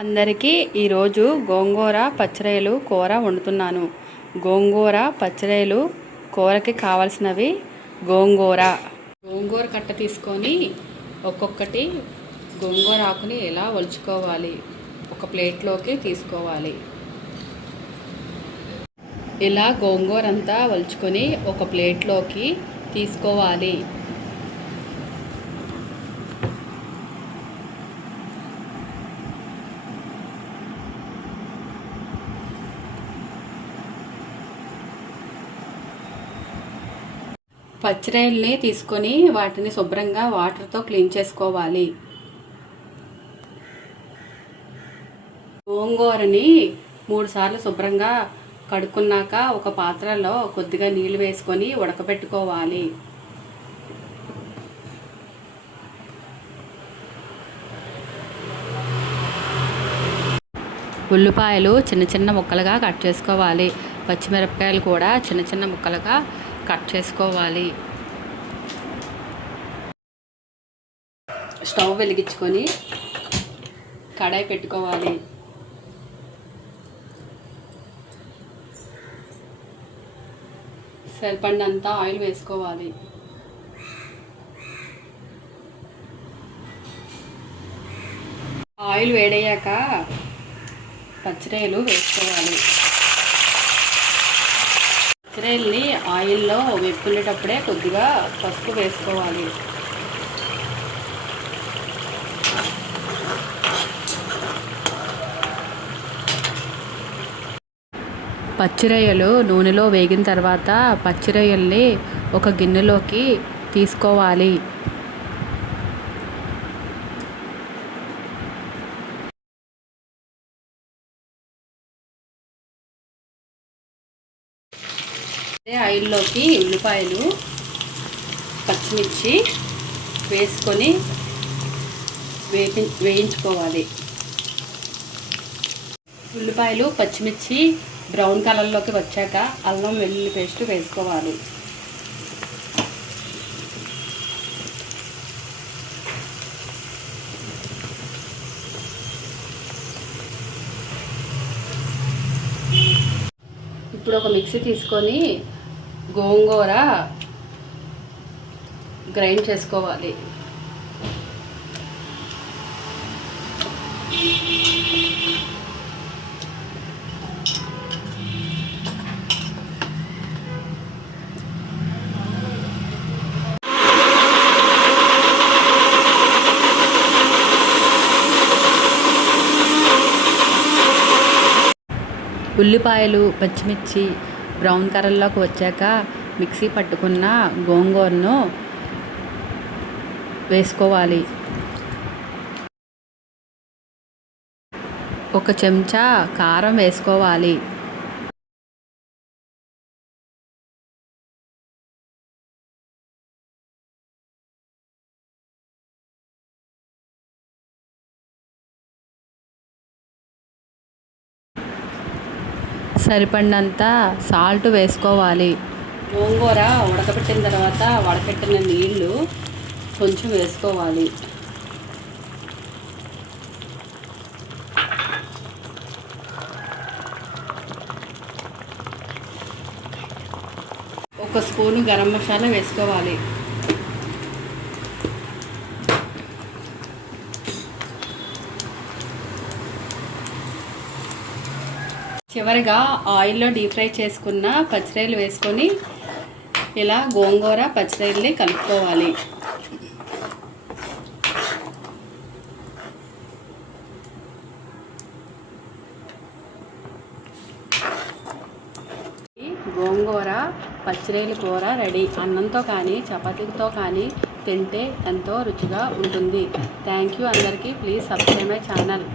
అందరికీ ఈరోజు గోంగూర పచ్చరేలు కూర వండుతున్నాను. గోంగూర పచ్చరేలు కూరకి కావాల్సినవి గోంగూర కట్ట తీసుకొని ఒక్కొక్కటి గోంగూర ఆకుని ఇలా ఒలుచుకోవాలి. ఒక ప్లేట్లోకి తీసుకోవాలి. ఇలా గోంగూర అంతా ఒలుచుకొని ఒక ప్లేట్లోకి తీసుకోవాలి. పచ్చిరాయల్ని తీసుకొని వాటిని శుభ్రంగా వాటర్తో క్లీన్ చేసుకోవాలి. గోంగూరని 3 సార్లు శుభ్రంగా కడుక్కున్నాక ఒక పాత్రలో కొద్దిగా నీళ్ళు వేసుకొని ఉడకబెట్టుకోవాలి. ఉల్లిపాయలు చిన్న చిన్న ముక్కలుగా కట్ చేసుకోవాలి. పచ్చిమిరపకాయలు కూడా చిన్న చిన్న ముక్కలుగా కట్ చేసుకోవాలి. స్టవ్ వెలిగించుకొని కడాయి పెట్టుకోవాలి. సరిపడినంత ఆయిల్ వేసుకోవాలి. ఆయిల్ వేడయ్యాక పచ్చిరాయలు వేసుకోవాలి. పచ్చిరాయల్ని ఆయిల్లో వేపుకునేటప్పుడే కొద్దిగా పసుపు వేసుకోవాలి. పచ్చిరొయ్యలు నూనెలో వేగిన తర్వాత పచ్చిరొయ్యల్ని ఒక గిన్నెలోకి తీసుకోవాలి. ఆయిల్లోకి ఉల్లిపాయలు పచ్చిమిర్చి వేసుకొని వేయించుకోవాలి. ఉల్లిపాయలు పచ్చిమిర్చి బ్రౌన్ కలర్లోకి వచ్చాక అల్లం వెల్లుల్లి పేస్ట్ వేసుకోవాలి. ఇప్పుడు ఒక మిక్సీ తీసుకొని గోంగూర గ్రైండ్ చేసుకోవాలి. ఉల్లిపాయలు పచ్చిమిర్చి బ్రౌన్ కలర్లోకి వచ్చాక మిక్సీ పట్టుకున్న గోంగూరను వేసుకోవాలి. ఒక చెంచా కారం వేసుకోవాలి. సరిపడినంత సాల్ట్ వేసుకోవాలి. గోంగూర ఉడకబెట్టిన తర్వాత వడకట్టిన నీళ్ళు కొంచెం వేసుకోవాలి. ఒక స్పూను గరం మసాలా వేసుకోవాలి. చివరిగా ఆయిల్లో డీప్ ఫ్రై చేసుకున్న పచ్చిరాయలు వేసుకొని ఇలా గోంగూర పచ్చిరాయల్ని కలుపుకోవాలి. గోంగూర పచ్చిరాయల కూర రెడీ. అన్నంతో కానీ చపాతీతో కానీ తింటే ఎంతో రుచిగా ఉంటుంది. థ్యాంక్ యూ అందరికీ. Please subscribe my channel.